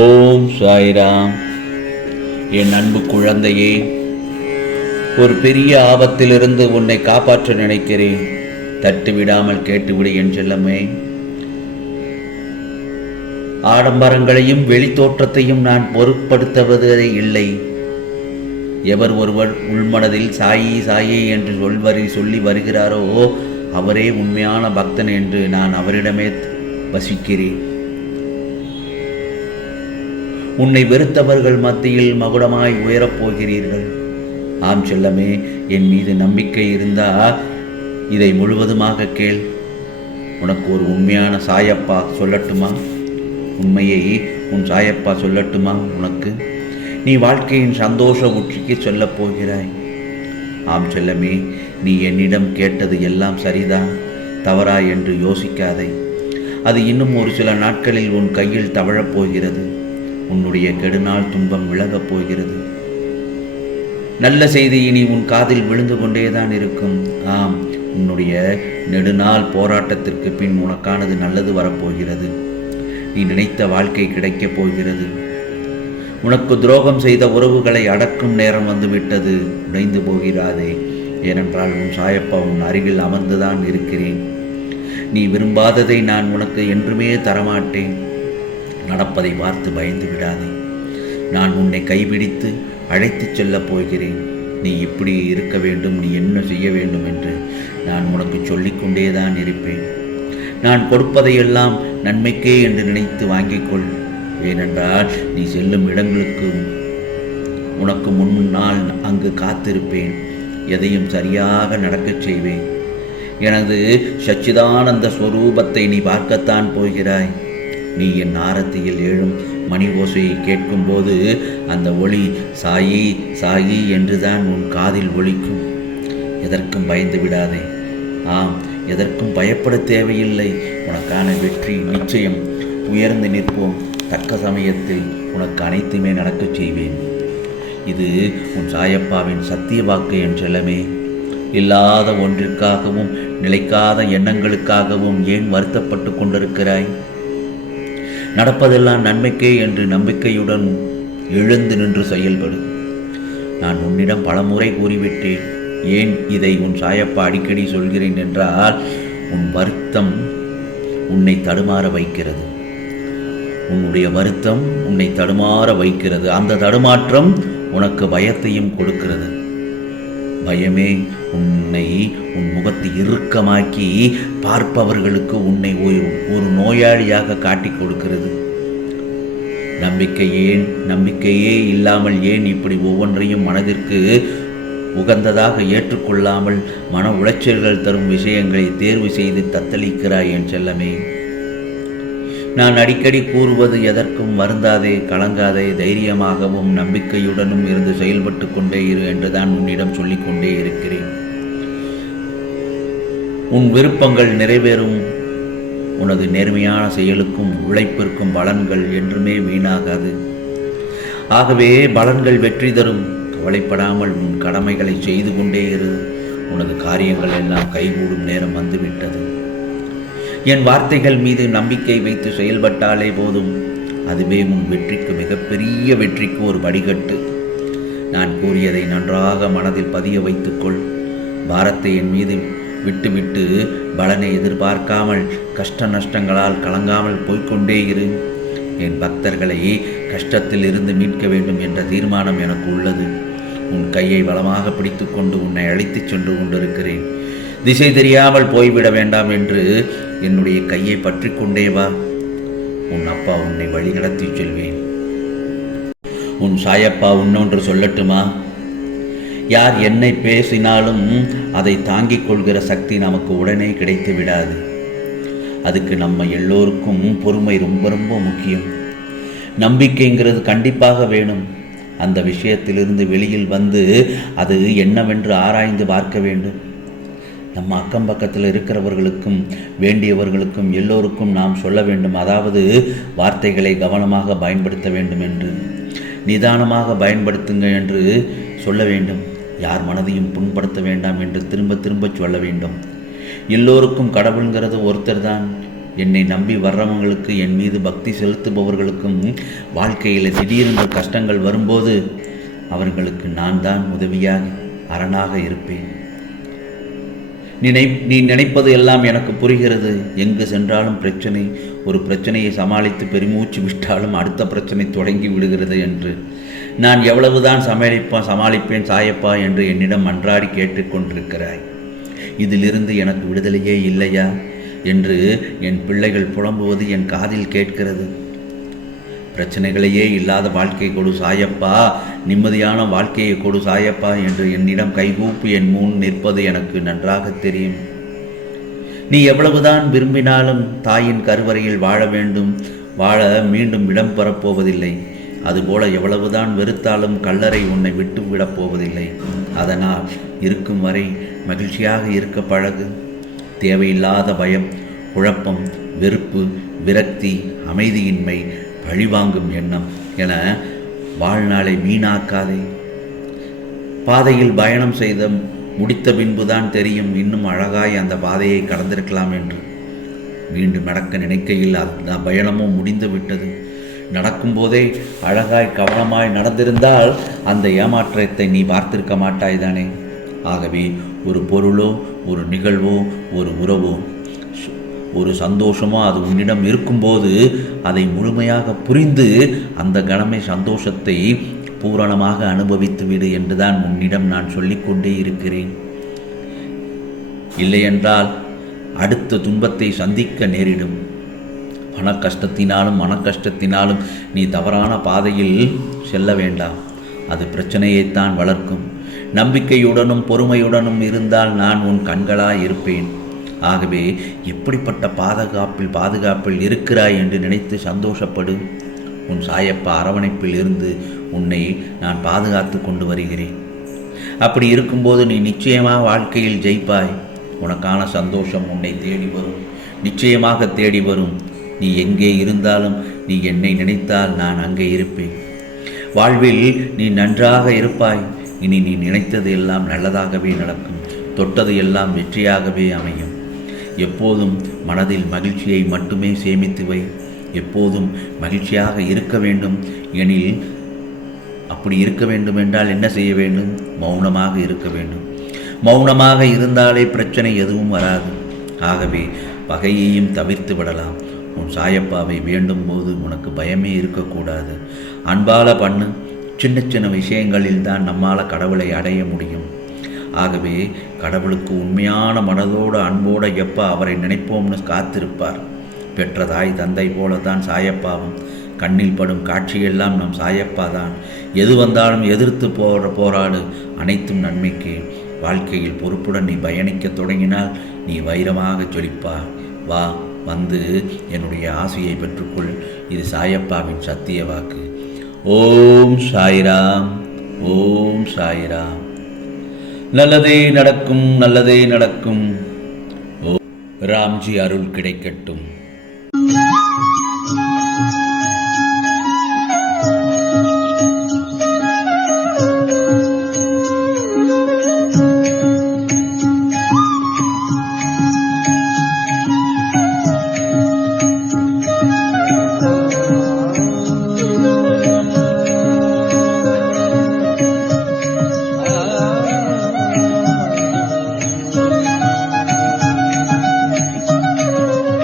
ஓம் சாய்ராம். என் அன்பு குழந்தையே ஒரு பெரிய ஆபத்திலிருந்து உன்னை காப்பாற்ற நினைக்கிறேன். தட்டு விடாமல் கேட்டுவிடு என் செல்லமே. ஆடம்பரங்களையும் வெளித்தோற்றத்தையும் நான் பொருட்படுத்துவதே இல்லை. எவர் ஒருவர் உள்மனதில் சாயி சாயி என்று சொல்வரை சொல்லி வருகிறாரோ அவரே உண்மையான பக்தன் என்று நான் அவரிடமே வசிக்கிறேன். உன்னை வெறுத்தவர்கள் மத்தியில் மகுடமாய் உயரப் போகிறீர்கள். ஆம் செல்லமே என் மீது நம்பிக்கை இருந்தா இதை முழுவதுமாக கேள். உனக்கு ஒரு உண்மையான சாயப்பா சொல்லட்டுமா? உண்மையை உன் சாயப்பா சொல்லட்டுமா உனக்கு? நீ வாழ்க்கையின் சந்தோஷ உச்சிக்கு சொல்லப் போகிறாய். ஆம் செல்லமே நீ என்னிடம் கேட்டது எல்லாம் சரிதான் தவறா என்று யோசிக்காதே. அது இன்னும் ஒரு சில நாட்களில் உன் கையில் தவழப் போகிறது. உன்னுடைய கெடுநாள் துன்பம் விலகப் போகிறது. நல்ல செய்தி இனி உன் காதில் விழுந்து கொண்டேதான் இருக்கும். ஆம் உன்னுடைய நெடுநாள் போராட்டத்திற்கு பின் உனக்கானது நல்லது வரப்போகிறது. நீ நினைத்த வாழ்க்கை கிடைக்கப் போகிறது. உனக்கு துரோகம் செய்த உறவுகளை அடக்கும் நேரம் வந்துவிட்டது. உடைந்து போகிறாதே. ஏனென்றால் உன் சாயப்பா உன் அருகில் அமர்ந்துதான் இருக்கிறேன். நீ விரும்பாததை நான் உனக்கு என்றுமே தரமாட்டேன். நடப்பதை பார்த்து பயந்து விடாதே. நான் உன்னை கைபிடித்து அழைத்துச் செல்லப் போகிறேன். நீ இப்படி இருக்க வேண்டும் நீ என்ன செய்ய வேண்டும் என்று நான் உனக்கு சொல்லிக்கொண்டே தான் இருப்பேன். நான் கொடுப்பதையெல்லாம் நன்மைக்கே என்று நினைத்து வாங்கிக்கொள் ஏனென்றால் நீ செல்லும் இடங்களுக்கு உனக்கு முன்னால் அங்கு காத்திருப்பேன். எதையும் சரியாக நடக்கச் செய்வேன். எனது சச்சிதானந்த ஸ்வரூபத்தை நீ பார்க்கத்தான் போகிறாய். நீ என் ஆரத்தியில் எழும். மணி ஓசையை கேட்கும்போது அந்த ஒளி சாயி சாயி என்றுதான் உன் காதில் ஒலிக்கும். எதற்கும் பயந்து விடாதே. ஆம் எதற்கும் பயப்பட தேவையில்லை. உனக்கான வெற்றி நிச்சயம். உயர்ந்து நிற்போம். தக்க சமயத்தில் உனக்கு அனைத்துமே நடக்கச் செய்வேன். இது உன் சாயப்பாவின் சத்திய வாக்கு என் செல்லமே. இல்லாத ஒன்றிற்காகவும் நிலைக்காத எண்ணங்களுக்காகவும் ஏன் வருத்தப்பட்டு கொண்டிருக்கிறாய்? நடப்பதெல்லாம் நன்மைக்கே என்று நம்பிக்கையுடன் எழுந்து நின்று செயல்படு. நான் உன்னிடம் பலமுறை கூறிவிட்டேன். ஏன் இதை உன் சாயப்பா அடிக்கடி சொல்கிறேன் என்றால் உன் வருத்தம் உன்னை தடுமாற வைக்கிறது. உன்னுடைய வருத்தம் உன்னை தடுமாற வைக்கிறது. அந்த தடுமாற்றம் உனக்கு பயத்தையும் கொடுக்கிறது. பயமே உன்னை உன் முகத்தை இறுக்கமாக்கி பார்ப்பவர்களுக்கு உன்னை ஒரு ஒரு நோயாளியாக காட்டிக் கொடுக்கிறது. நம்பிக்கை ஏன் நம்பிக்கையே இல்லாமல் ஏன் இப்படி ஒவ்வொன்றையும் மனதிற்கு உகந்ததாக ஏற்றுக்கொள்ளாமல் மன உளைச்சல்கள் தரும் விஷயங்களை தேர்வு செய்து தத்தளிக்கிறாய் என் செல்லமே? நான் அடிக்கடி கூறுவது எதற்கும் வருந்தாதே கலங்காதே தைரியமாகவும் நம்பிக்கையுடனும் இருந்து செயல்பட்டு கொண்டே இரு என்றுதான் உன்னிடம் சொல்லிக்கொண்டே இருக்கிறேன். உன் விருப்பங்கள் நிறைவேறும். உனது நேர்மையான செயலுக்கும் உழைப்பிற்கும் பலன்கள் என்றுமே வீணாகாது. ஆகவே பலன்கள் வெற்றி தரும். கவலைப்படாமல் உன் கடமைகளை செய்து கொண்டே இரு. உனது காரியங்கள் எல்லாம் கைகூடும் நேரம் வந்துவிட்டது. என் வார்த்தைகள் மீது நம்பிக்கை வைத்து செயல்பட்டாலே போதும். அதுவே உன் வெற்றிக்கு மிகப்பெரிய வெற்றிக்கு ஒரு வடிகட்டு. நான் கூறியதை நன்றாக மனதில் பதிய வைத்துக்கொள். பாரத்தை என் மீது விட்டுவிட்டு பலனை எதிர்பார்க்காமல் கஷ்ட நஷ்டங்களால் கலங்காமல் போய்க்கொண்டே இரு. என் பக்தர்களை கஷ்டத்தில் இருந்து மீட்க வேண்டும் என்ற தீர்மானம் எனக்கு உள்ளது. உன் கையை வளமாக பிடித்துக்கொண்டு உன்னை அழைத்துச் சென்று கொண்டிருக்கிறேன். திசை தெரியாமல் போய்விட வேண்டாம் என்று என்னுடைய கையை பற்றி கொண்டே வா. உன் அப்பா உன்னை வழிநடத்தி செல்வேன். உன் சாயப்பா உன்னொன்று சொல்லட்டுமா? யார் என்னை பேசினாலும் அதை தாங்கிக் கொள்கிற சக்தி நமக்கு உடனே கிடைத்து விடாது. அதுக்கு நம்ம எல்லோருக்கும் பொறுமை ரொம்ப ரொம்ப முக்கியம். நம்பிக்கைங்கிறது கண்டிப்பாக வேணும். அந்த விஷயத்திலிருந்து வெளியில் வந்து அது என்னவென்று ஆராய்ந்து பார்க்க வேண்டும். நம்ம அக்கம் பக்கத்தில் இருக்கிறவர்களுக்கும் வேண்டியவர்களுக்கும் எல்லோருக்கும் நாம் சொல்ல வேண்டும். அதாவது வார்த்தைகளை கவனமாக பயன்படுத்த வேண்டும் என்று. நிதானமாக பயன்படுத்துங்க என்று சொல்ல வேண்டும். யார் மனதையும் புண்படுத்த வேண்டாம் என்று திரும்ப திரும்ப சொல்ல வேண்டும். எல்லோருக்கும் கடவுள்ங்கிறது ஒருத்தர் தான் என்னை நம்பி வர்றவங்களுக்கு என் மீது பக்தி செலுத்துபவர்களுக்கும் வாழ்க்கையில் திடீரென்று கஷ்டங்கள் வரும்போது அவர்களுக்கு நான் தான் உதவியாக அரணாக இருப்பேன். நினை நீ நினைப்பது எல்லாம் எனக்கு புரிகிறது. எங்கு சென்றாலும் பிரச்சனை ஒரு பிரச்சனையை சமாளித்து பெருமூச்சு விட்டாலும் அடுத்த பிரச்சனை தொடங்கி விடுகிறது என்று. நான் எவ்வளவுதான் சமாளிப்பா சமாளிப்பேன் சாயப்பா என்று என்னிடம் அன்றாடி கேட்டுக்கொண்டிருக்கிறாய். இதிலிருந்து எனக்கு விடுதலையே இல்லையா? என்று என் பிள்ளைகள் புலம்புவது என் காதில் கேட்கிறது. பிரச்சனைகளையே இல்லாத வாழ்க்கை கொடு சாயப்பா. நிம்மதியான வாழ்க்கையை கொடு சாயப்பா என்று என்னிடம் கைகூப்பு என் முன் நிற்பது எனக்கு நன்றாக தெரியும். நீ எவ்வளவுதான் விரும்பினாலும் தாயின் கருவறையில் வாழ வேண்டும். வாழ மீண்டும் இடம் பெறப்போவதில்லை. அதுபோல எவ்வளவுதான் வெறுத்தாலும் கல்லறை உன்னை விட்டு விடப் போவதில்லை. அதனால் இருக்கும் வரை மகிழ்ச்சியாக இருக்க பழகு. தேவையில்லாத பயம் குழப்பம் வெறுப்பு விரக்தி அமைதியின்மை பழிவாங்கும் எண்ணம் என வாழ்நாளை வீணாக்காதே. பாதையில் பயணம் செய்த முடித்த பின்புதான் தெரியும் இன்னும் அழகாய் அந்த பாதையை கடந்திருக்கலாம் என்று. மீண்டும் நடக்க நினைக்கையில் அந்த பயணமும் முடிந்து விட்டது. நடக்கும்போதே அழகாய் கவனமாய் நடந்திருந்தால் அந்த ஏமாற்றத்தை நீ பார்த்திருக்க மாட்டாய் தானே ஆகவே ஒரு பொருளோ ஒரு நிகழ்வோ ஒரு உறவோ ஒரு சந்தோஷமாக அது உன்னிடம் இருக்கும்போது அதை முழுமையாக புரிந்து அந்த கணமே சந்தோஷத்தை பூரணமாக அனுபவித்து விடு என்றுதான் உன்னிடம் நான் சொல்லிக்கொண்டே இருக்கிறேன். இல்லையென்றால் அடுத்த துன்பத்தை சந்திக்க நேரிடும். பண கஷ்டத்தினாலும் மன கஷ்டத்தினாலும் நீ தவறான பாதையில் செல்ல வேண்டாம். அது பிரச்சனையைத்தான் வளர்க்கும். நம்பிக்கையுடனும் பொறுமையுடனும் இருந்தால் நான் உன் கண்களாய் இருப்பேன். ஆகவே எப்படிப்பட்ட பாதுகாப்பில் பாதுகாப்பில் இருக்கிறாய் என்று நினைத்து சந்தோஷப்படு. உன் சாயப்பா அரவணைப்பில் இருந்து உன்னை நான் பாதுகாத்து கொண்டு வருகிறேன். அப்படி இருக்கும்போது நீ நிச்சயமாக வாழ்க்கையில் ஜெயிப்பாய். உனக்கான சந்தோஷம் உன்னை தேடி வரும். நிச்சயமாக தேடி வரும். நீ எங்கே இருந்தாலும் நீ என்னை நினைத்தால் நான் அங்கே இருப்பேன். வாழ்வில் நீ நன்றாக இருப்பாய். இனி நீ நினைத்தது எல்லாம் நல்லதாகவே நடக்கும். தொட்டது எல்லாம் வெற்றியாகவே அமையும். எப்போதும் மனதில் மகிழ்ச்சியை மட்டுமே சேமித்து வை. எப்போதும் மகிழ்ச்சியாக இருக்க வேண்டும். எனில் அப்படி இருக்க வேண்டும் என்றால் என்ன செய்ய வேண்டும்? மௌனமாக இருக்க வேண்டும். மௌனமாக இருந்தாலே பிரச்சனை எதுவும் வராது. ஆகவே பகையையும் தவிர்த்து விடலாம். உன் சாயப்பாவை வேண்டும் போது உனக்கு பயமே இருக்கக்கூடாது. அன்பால பண்ணு. சின்ன சின்ன விஷயங்களில் தான் நம்மால் கடவுளை அடைய முடியும். ஆகவே கடவுளுக்கு உண்மையான மனதோடு அன்போடு எப்போ அவரை நினைப்போம்னு காத்திருப்பார். பெற்ற தாய் தந்தை போல தான் சாயப்பாவும். கண்ணில் படும் காட்சியெல்லாம் நம் சாயப்பா தான் எது வந்தாலும் எதிர்த்து போற போராடு. அனைத்தும் நன்மைக்கு. வாழ்க்கையில் பொறுப்புடன் நீ பயணிக்க தொடங்கினால் நீ வைரமாக ஜொலிப்பார் வா வந்து என்னுடைய ஆசையை பெற்றுக்கொள். இது சாயப்பாவின் சத்திய வாக்கு. ஓம் சாய்ராம். ஓம் சாய்ராம். நல்லதே நடக்கும் நல்லதே நடக்கும். ராம்ஜி அருள் கிடைக்கட்டும்.